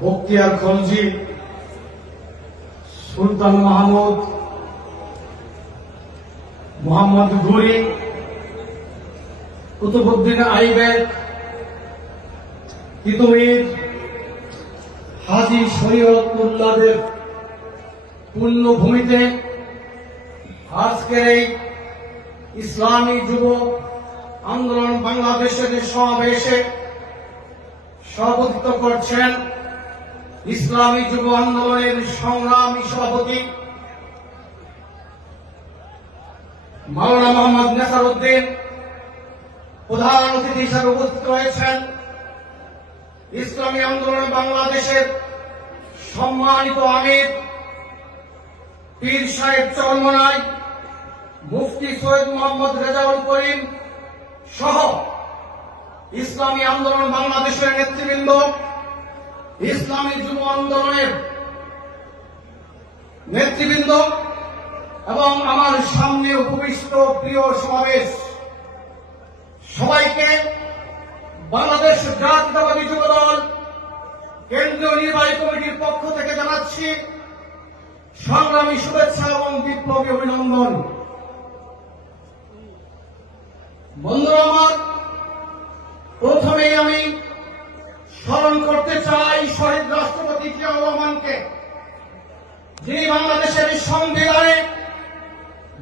বখতিয়ার খলজি, সুলতান মাহমুদ, মোহাম্মদ ঘুরি, কুতুবউদ্দিন আইবেক, তিতুমির, হাজী শরীয়তুল্লাহদের পুণ্যভূমিতে আজকের এই ইসলামী যুব আন্দোলন বাংলাদেশের সমাবেশে সভাপতিত্ব করছেন ইসলামী যুব আন্দোলনের সংগ্রামী সভাপতি মাওলানা মোহাম্মদ নেসারউদ্দিন। প্রধান অতিথি হিসেবে উপস্থিত রয়েছেন ইসলামী আন্দোলন বাংলাদেশের সম্মানিত আমির পীর সাহেব চরমনাই, মুফতি সৈয়দ মোহাম্মদ রেজাউল করিম সহ ইসলামী আন্দোলন বাংলাদেশের নেতৃবৃন্দ, ইসলামী যুব আন্দোলনের নেতৃবৃন্দ এবং আমার সামনে উপবিষ্ট প্রিয় সমাবেশ, সবাইকে বাংলাদেশ জাতীয়তাবাদী যুবদল কেন্দ্রীয় নির্বাহী কমিটির পক্ষ থেকে জানাচ্ছি সংগ্রামী শুভেচ্ছা এবং বিপ্লবী অভিনন্দন। বন্ধুরা আমার, প্রথমেই আমি স্মরণ করতে চাই শহীদ রাষ্ট্রপতি জিয়াউর রহমানকে, যিনি বাংলাদেশের সংবিধানে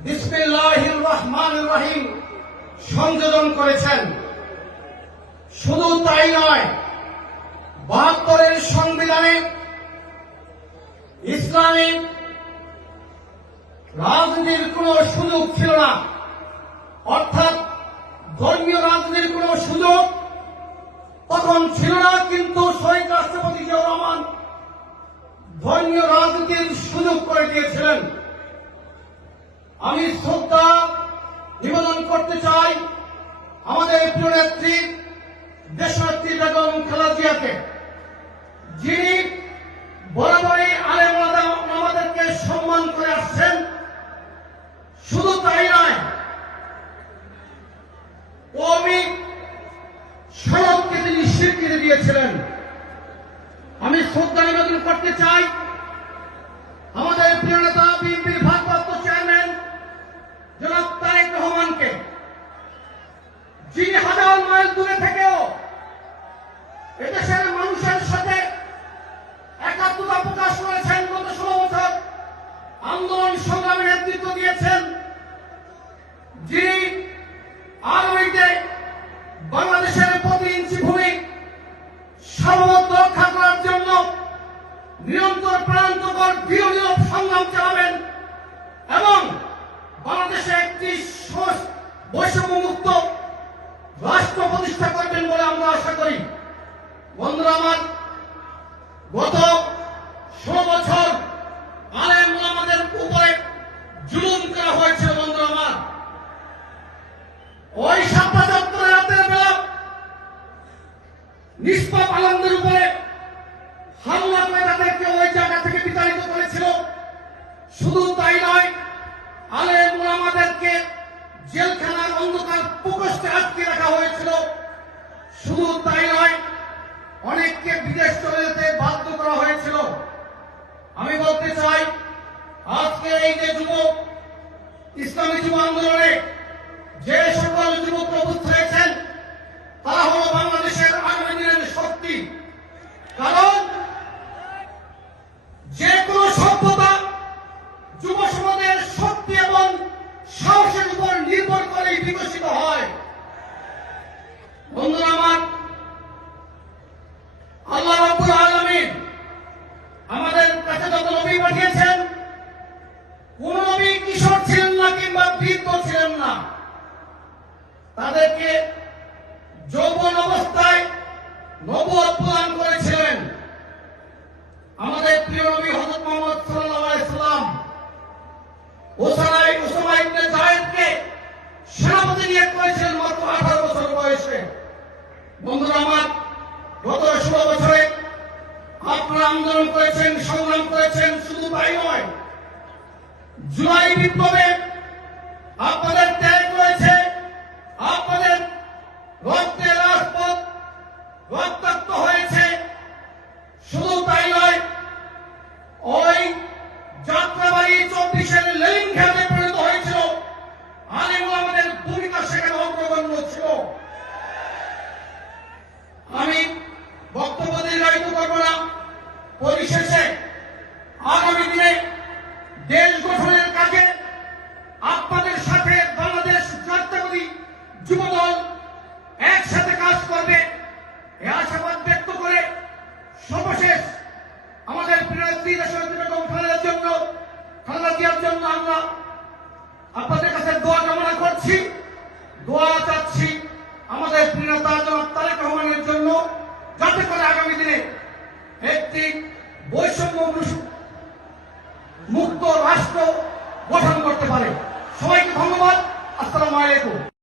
বিসমিল্লাহির রহমানির রহিম সংযোজন করেছেন। শুধু তাই নয়, ৭২-এর সংবিধানে ইসলামিক রাজনীতির কোন সুযোগ ছিল না, অর্থাৎ ধর্মীয় রাজনীতির কোন সুযোগ তখন ছিল না, কিন্তু শহীদ রাষ্ট্রপতি জিয়াউর রহমান ধর্মীয় রাজনীতির সুযোগ করে দিয়েছিলেন। আমি শ্রদ্ধা নিবেদন করতে চাই আমাদের প্রিয় নেত্রী দেশনেত্রী বেগম খালেদা জিয়াকে, যিনি বরাবরই আলেম আমাদেরকে সম্মান করে আসছেন। শুধু তাই নয়, কওমি সনদকে তিনি স্বীকৃতি দিয়েছিলেন। আমি শ্রদ্ধা নিবেদন করতে চাই আমাদের প্রিয় নেতা বিএনপির ভারপ্রাপ্ত চেয়ারম্যান জনাব তারেক রহমানকে, যিনি হাজার মাইল দূরে থেকেও এদেশের মানুষের সাথে একাত্মতা প্রকাশ করেছেন। গত ১৬ বছর আন্দোলন সংগ্রামে নেতৃত্ব দিয়েছেন, যিনি আগামীতে বাংলাদেশের প্রতি ইঞ্চি ভূমি সার্বভৌমত্ব রক্ষা করার জন্য নিরন্তর প্রাণান্তকর দৃঢ় সংগ্রাম চালাবেন এবং বাংলাদেশে একটি বৈষম্যমুক্ত রাষ্ট্র প্রতিষ্ঠা করবেন বলে আমরা আশা করি। বন্ধুরা আমার, গত ১৬ বছর আলেম ওলামাদের উপরে জুলুম করা হয়েছিল। বন্ধুরা আমার, ওই শাপলা চত্বরে রাতের বেলা নিষ্পাপ আলেমদের উপরে হামলা করে তাদেরকে ওই জায়গা থেকে বিতাড়িত করেছিল। শুধু তাই নয়, আলেম ওলামাদেরকে জেলখানার অন্ধকার প্রকোষ্ঠে আটকে রাখা হয়েছিল। শুধু তাই নয়, অনেককে বিদেশ চলে যেতে বাধ্য করা হয়েছিল। আমি বলতে চাই, আজকে এই যে ইসলামী যুব আন্দোলনে যে সকল যুবক প্রবুদ্ধ হয়েছেন, তারা হল বাংলাদেশের আগামী দিনের শক্তি। কারণ যে কোনো সভ্যতা যুব সমাজের শক্তি এবং সাহসের উপর নির্ভর করে বিকশিত হয়। বন্ধুরা আমার, আল্লাহ রাব্বুল আলামিন আমাদের কাছে যত নবী পাঠিয়েছেন, কোন নবী কিশোর ছিলেন না কিংবা বৃদ্ধ ছিলেন না। তাদেরকে যৌবন অবস্থায় নবুয়ত প্রদান করেছিলেন। আমাদের প্রিয় নবী হযরত মুহাম্মদ সাল্লাল্লাহু আলাইহি সাল্লাম উসামা ইবনে যায়েদকে সেনাপতি নিয়োগ করেছিলেন মাত্র 18 বছর বয়সে। বন্ধুরা আমার, গত 16 বছরে আপনারা আন্দোলন করেছেন, সংগ্রাম করেছেন। শুধু তাই নয়, জুলাই বিপ্লবে আপনাদের ত্যাগ রয়েছে, আপনাদের রক্তে রাজপথ রক্তাক্ত হয়েছে। শুধু তাই নয়, ওই যাত্রাবাড়ি 24-এর লেলিন খেতে পরিণত হয়েছিল। আলেম আমাদের ভূমিকা সেখানে অগ্রগণ্য ছিল। আমি বক্তব্য দীর্ঘায়িত করব না, পরিশেষে